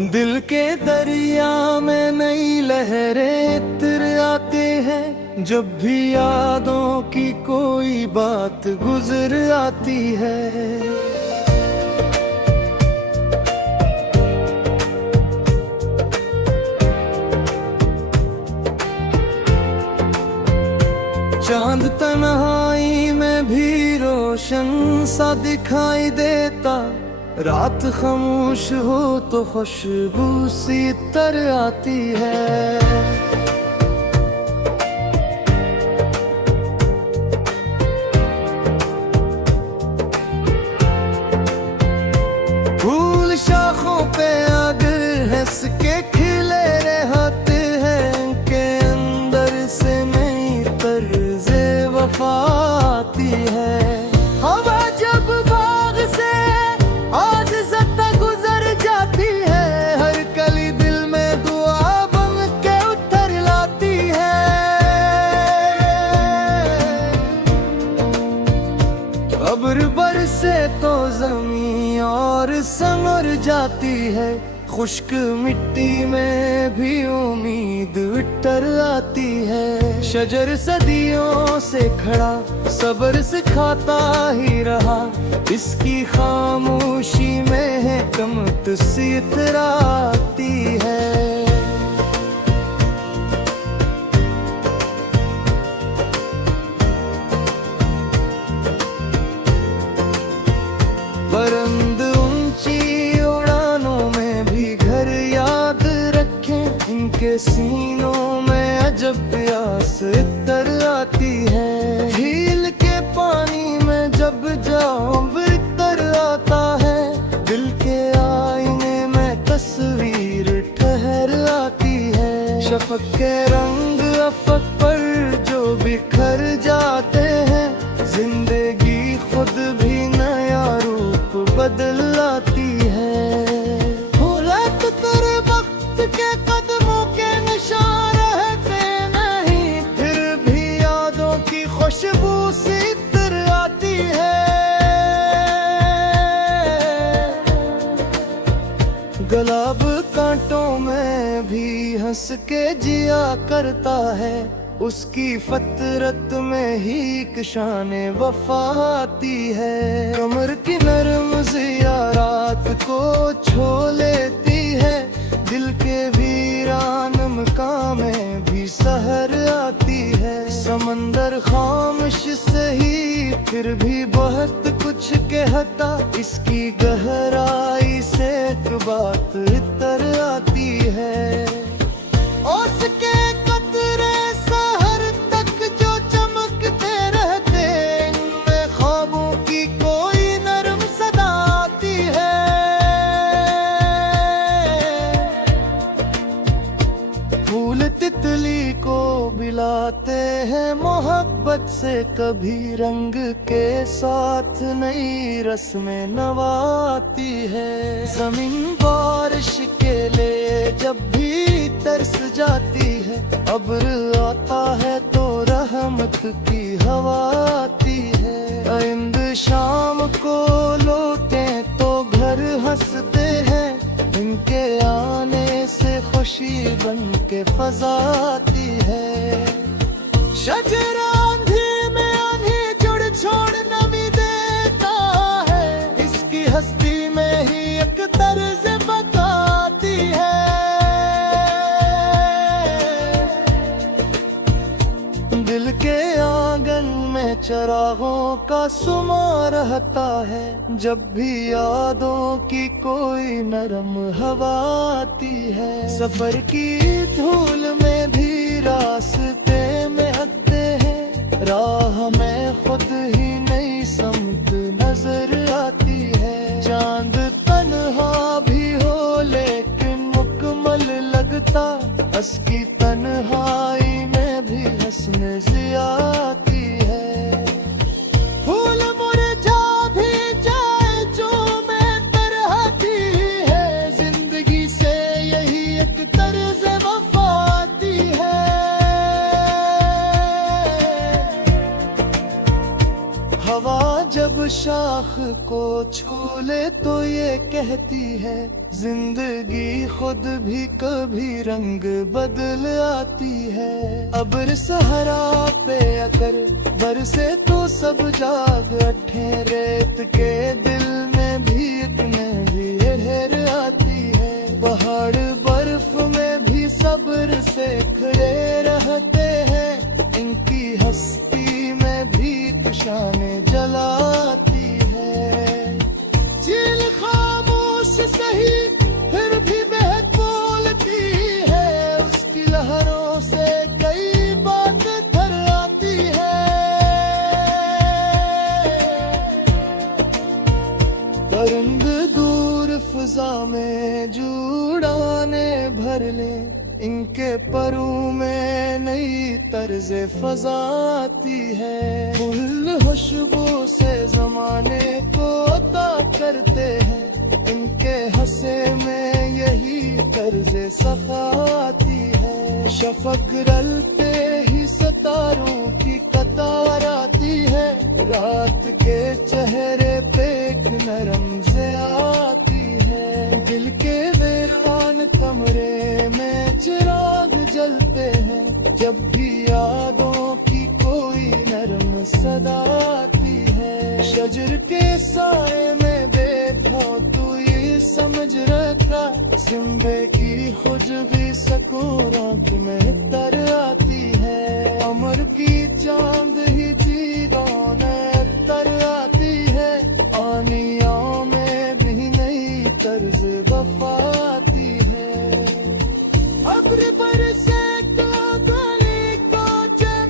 दिल के दरिया में नई लहरें इतर आते हैं, जब भी यादों की कोई बात गुजर आती है। चांद तन्हाई में भी रोशन सा दिखाई देता, रात खामोश हो तो खुशबू सी तर आती है। फूल शाखों पे अगर हंस के खिले रहते हैं, के अंदर से नई तर्ज़े वफा आती है। हवा जब बाग से आज ज़ता गुजर जाती है, हर कली दिल में दुआ बन के उतर लाती है। अब्र बरसे तो ज़मीं और संवर जाती है, खुश्क मिट्टी में भी उम्मीद उतर आती है। शजर सदियों से खड़ा सब्र सिखाता ही रहा, इसकी खामोशी में है कमत सी इतराती है। परंद ऊंची उड़ानों में भी घर याद रखें, इनके सीनों में अजब प्यास इतर आती है। झील के पानी में जब जाओ इतर आता है, दिल के आईने में तस्वीर ठहर आती है। शफक के रंग अफक पर जो बिखर जाते हैं, जिंदगी खुद भी नया रूप बदल आती है। भूलत तेरे वक्त के कदमों के निशान रहते नहीं, फिर भी यादों की खुशबू सी इतर आती है। गुलाब कांटों में भी हंस के जिया करता है, उसकी फतरत में ही एक शान वफा आती है। कमर की नरम ज़िया रात को छो लेती है, दिल के वीरान मकाम में भी सहर आती है। समंदर खामोश सही फिर भी बहुत कुछ कहता, इसकी गहराई से एक बात इतर आती है। उसके कतरे सहर तक जो चमकते रहते, इनमें ख्वाबों की कोई नरम सदा आती है। फूल तितली को बिलाते हैं मोहब्बत से, कभी रंग के साथ नई रस्में नवाती है। जमीन बारिश के लिए जब भी तरस जाती है, अब्र आता है तो रहमत की हवा आती है। आइंद शाम को लौटे तो घर हंसते हैं, इनके आने से खुशी बन के फजा आती है। शजर आंधी में आंधी जुड़ छोड़ नमी देता है, इसकी हस्ती में ही एक तर्ज बताती है। दिल के आंगन में चरागों का सुमा रहता है, जब भी यादों की कोई नरम हवा आती है। सफर की धूल में भी रास्ते में हटते हैं, राह में खुद ही नई समत नजर आती है। चांद तन्हा भी हो लेकिन मुकम्मल लगता, उसकी तन्हाई में भी हंसने ज़िया आती है। फूल मुरझा भी जाए जो में तरहती है, जिंदगी से यही एक तर्ज वफा आती है। हवा जब शाख को छू ले तो ये कहती है, जिंदगी खुद भी कभी रंग बदल आती है। अब्र सहरा पे अगर बरसे तो सब जाग उठे, रेत के दिल में भी इतने भी लहर आती है। पहाड़ बर्फ में भी सब्र से खड़े रहते हैं, इनकी हस्ती में भी शाने जलाती है। झील खामोश सही फिर भी बहक बोलती है, उसकी लहरों से कई बात थर आती है। तरंग दूर फिजा में जुड़ाने भर ले, इनके परों में नई तर्ज़े फज़ा आती है। फूल खुशबू से जमाने को अता करते हैं, इनके हंसे में यही तर्ज़े सफ़ा आती है। शफ़क़ रलते ही सितारों की कतार आती है, रात के चेहरे पे एक नरम से आती है। दिल के वीरान कमरे में चिराग जलते हैं, जब भी यादों की कोई नरम सदा आती है। शजर के साए में बैठा तू ये समझ रखा, सिम्बे की खुशबू सकून आँख में तर आती है। अमर की चांद ही चीरों में तर आती है, आनियों में भी नई तर्ज वफा आती है। अब्र बरसे तो गली को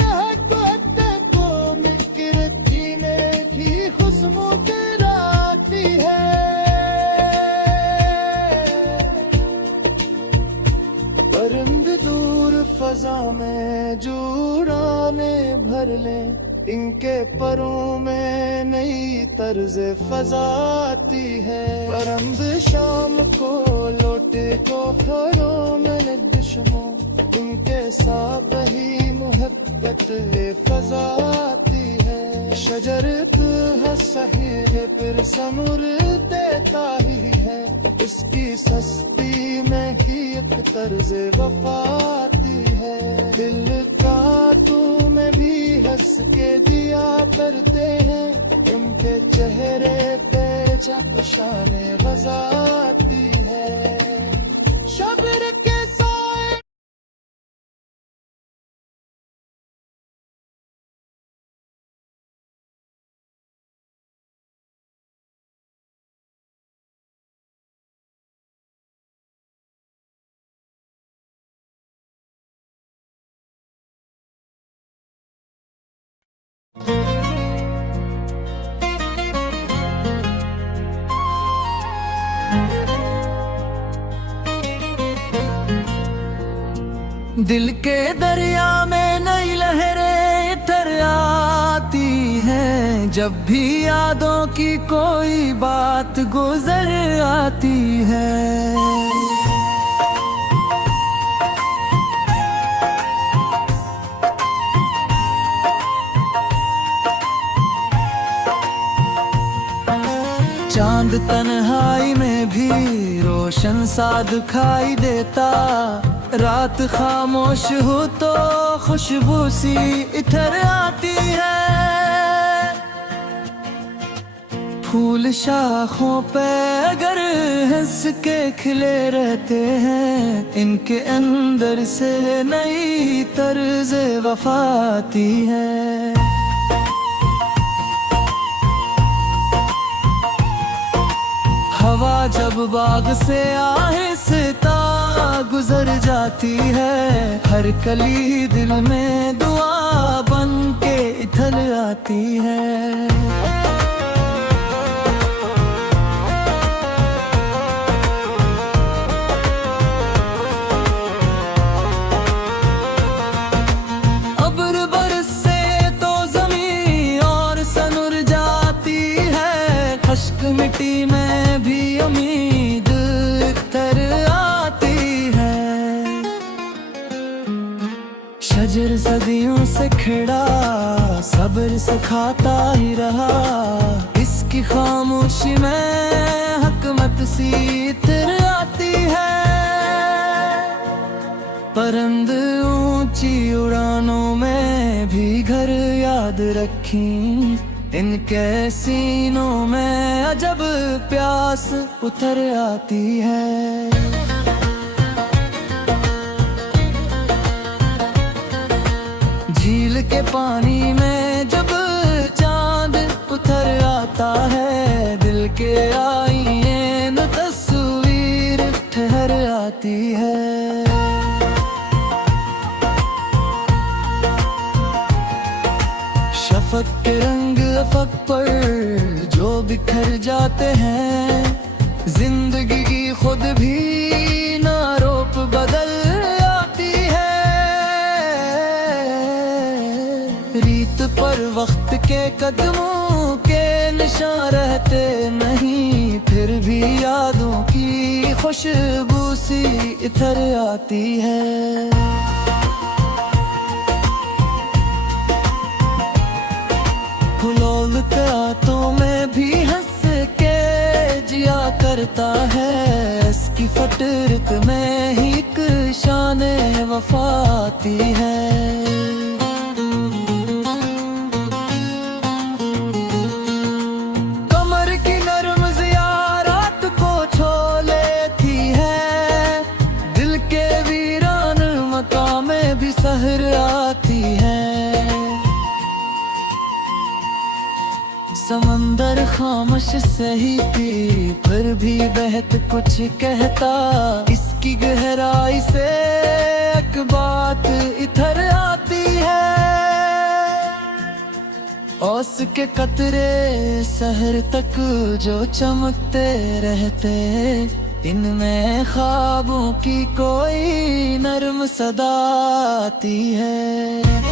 महकते को मिलती में भी खुशबू गिराती है। परिंद दूर फजा में जुड़ाने भर ले, इनके परों में नई तर्ज फजा आती है। परंद शाम को लौटे को खरों में दुश्मों, इनके साथ ही मोहब्बत फजा आती है। शजरत हसहे फिर समर देता ही है, इसकी सस्ती में ही एक तर्ज वफा आती है। दिल का तू में भी हंस के दिया करते हैं, उनके चेहरे पे शाने गज़ा आती है। शब्र के साए दिल के दरिया में नई लहरें तर आती हैं, जब भी यादों की कोई बात गुजर आती है। चांद तन्हाई में भी रोशन सा दिखाई देता, रात खामोश हो तो खुशबू सी इधर आती है। फूल शाखों पे अगर हंस के खिले रहते हैं, इनके अंदर से नई तर्ज वफा आती है। हवा जब बाग से आहिस्ता गुजर जाती है, हर कली दिल में दुआ बन के इधर आती है। अब्र बरसे तो ज़मीं और सनुर जाती है, खश्क मिट्टी में भी उम्मीद तर आती है। शजर सदियों से खड़ा सब्र सिखाता ही रहा, इस की खामोशी में हकमत सी इतर आती है। परिंद ऊंची उड़ानों में भी घर याद रखी, इनके सीनों में अजब प्यास उतर आती है। झील के पानी में जब चांद उतर आता है, दिल के आईने न तस्वीर ठहर आती है। शफक के रंग अफक पर जो बिखर जाते हैं, जिंदगी की खुद भी ना रोप बदल आती है। रीत पर वक्त के कदमों के निशान रहते नहीं, फिर भी यादों की खुशबू सी इतर आती है। फुलोलते आंतों में भी हंस के जिया करता है, इसकी फटरत में ही एक शाने वफा आती है। कमर की नरम ज़ियारत को छो लेती है, दिल के वीरान मकाम में भी सहर आती है। समंदर खामोश सही थी, फिर भी बहत कुछ कहता, इसकी गहराई से एक बात इधर आती है। ओस के कतरे शहर तक जो चमकते रहते, इनमें ख्वाबों की कोई नर्म सदा आती है।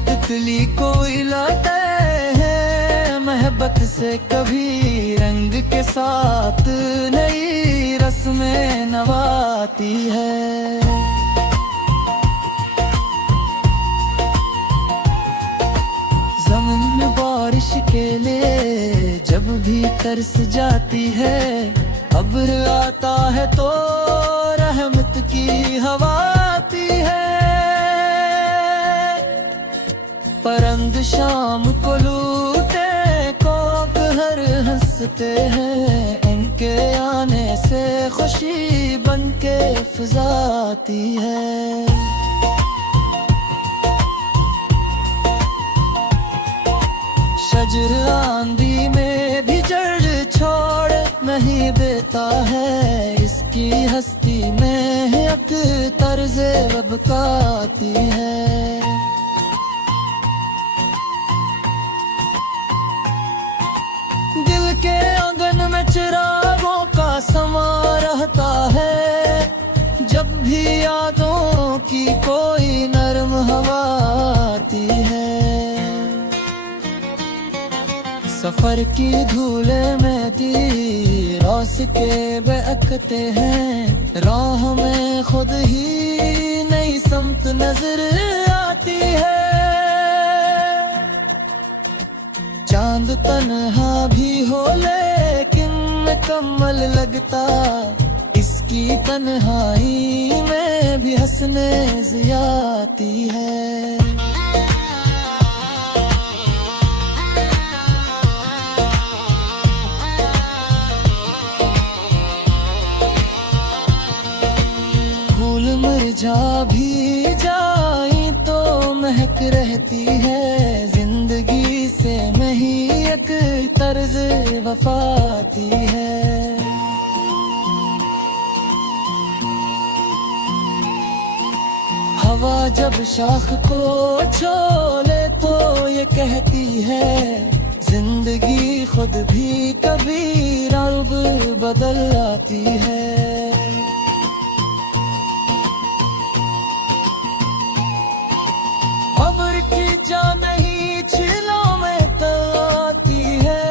तितली कोई लाते हैं मोहब्बत से, कभी रंग के साथ नई रस्में नवाती है। ज़मीन में बारिश के लिए जब भी तरस जाती है, अब्र आता है तो रहमत की हवा आती है। परिंद शाम को लूटे कोक हर हंसते हैं, इनके आने से खुशी बनके फिजा आती है। शजर आंधी में भी जड़ छोड़ नहीं देता है, इसकी हस्ती में एक तर्ज़े वबका आती है। दिल के आंगन में चिरागों का समा रहता है, जब भी यादों की कोई नरम हवा आती है। सफर की धूले में तीरों के बहकते हैं, राह में खुद ही नई समत नजर आती है। चांद तन्हा भी हो लेकिन मुकम्मल लगता, इसकी तन्हाई में भी हंसने ज़िया आती है। फूल मुरझा भी जाए तो महक रहती है, जिंदगी से नहीं एक तर्ज वफा आती है। हवा जब शाख को छोले तो ये कहती है, जिंदगी खुद भी कभी रंग बदल आती है। खबर की जा नहीं छिलों में आती है,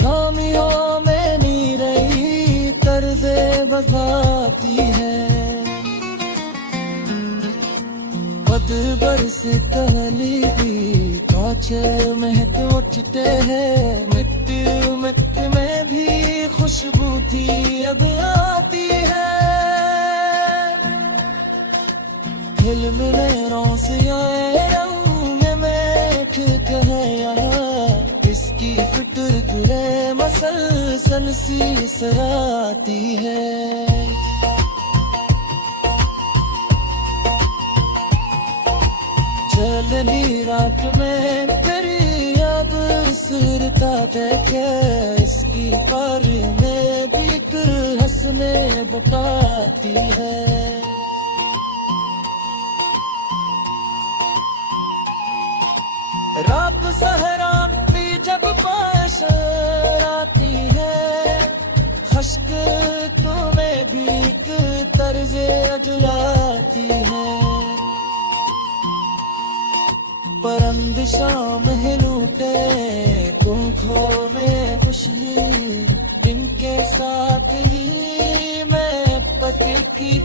खामियों में नहीं रही तर्ज़े बसाती है। बरस कली काचे महक उठते हैं, मिट्टी मिट्टी में भी खुशबू थी अब आती है। हिलमिलेरों से आए रंग में ठीक है यहाँ, इसकी फिक्र गुरे मसलसल सी सराती है। चलनी रात में तेरी याद सुरता देखे, इसकी कार में भी कर हंसने बताती है। रात सहरा भी जब पास आती है, खश्क तुम्हें भी एक तर्ज़े अजलाती है। परंद शाम है लूटे पंखों में खुशी, इनके साथ ही मैं पति की